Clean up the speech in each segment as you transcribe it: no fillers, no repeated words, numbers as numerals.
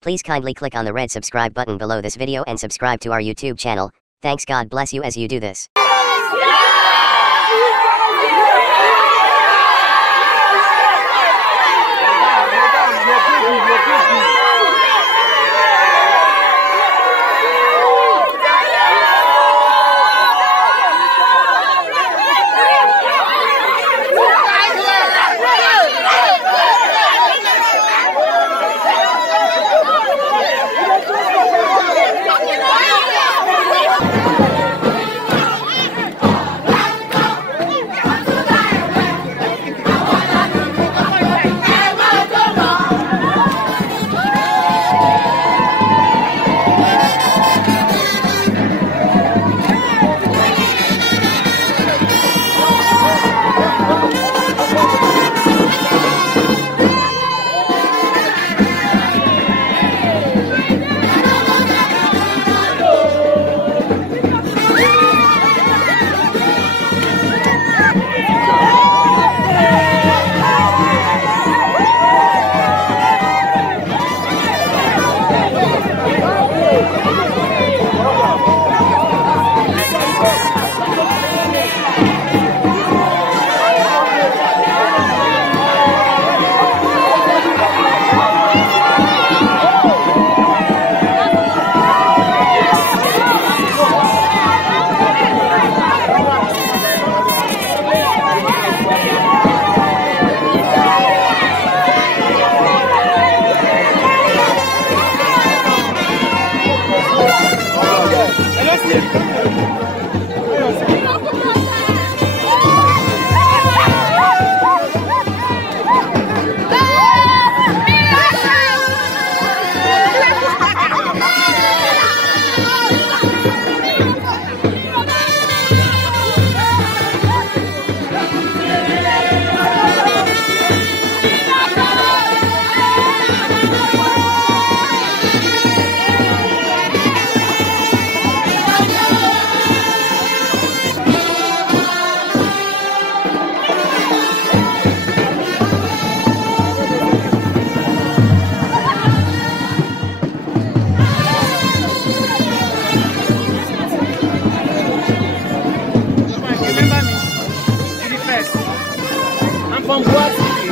Please kindly click on the red subscribe button below this video and subscribe to our YouTube channel. Thanks, God bless you as you do this.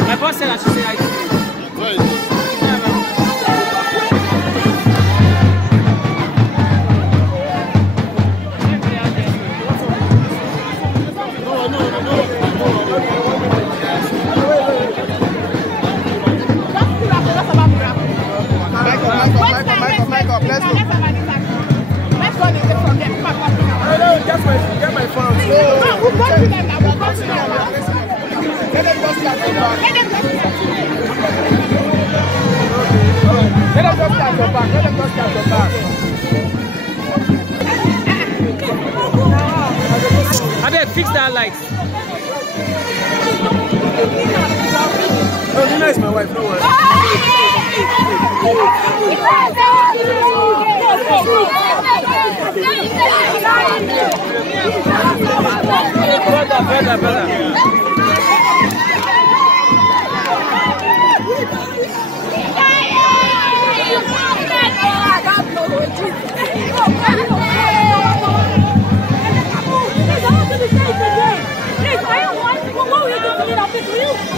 My boss said I should say hi to you. Get my phone. Let them just start your back. I did fix that light. No, Nina is my wife, no worry. Brother.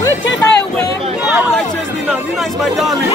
We chase her away. Why would I chase Nina? Nina is my darling.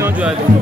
100.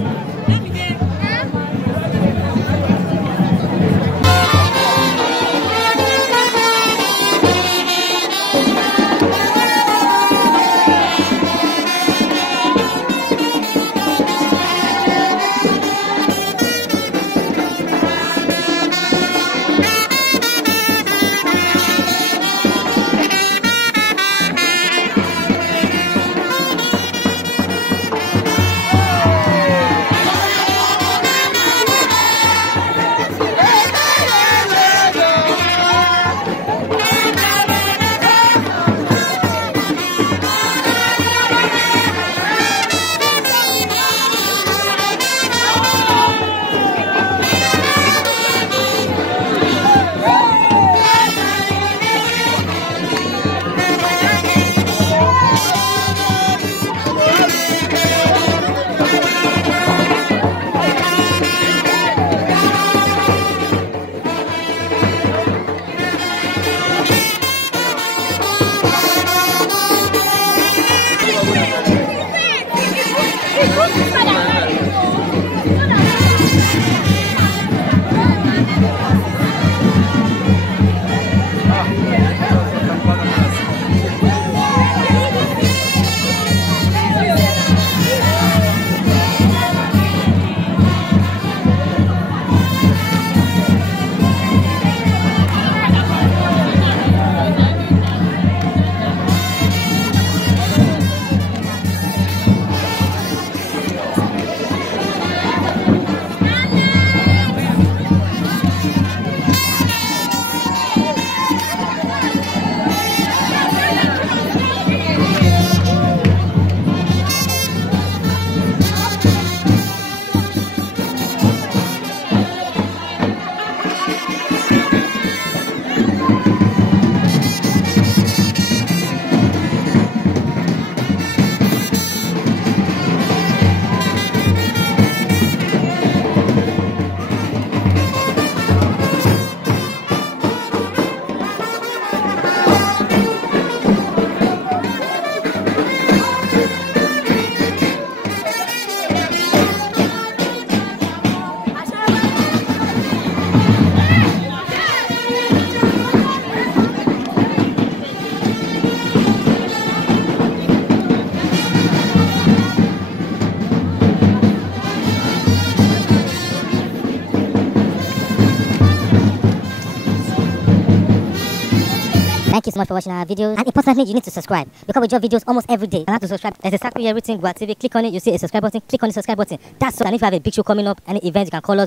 Thank you so much for watching our videos. And importantly, you need to subscribe because we drop videos almost every day. You have to subscribe. There's exactly everything. Gua TV. Click on it. You see a subscribe button. Click on the subscribe button. That's all. And if you have a big show coming up, any event, you can call us.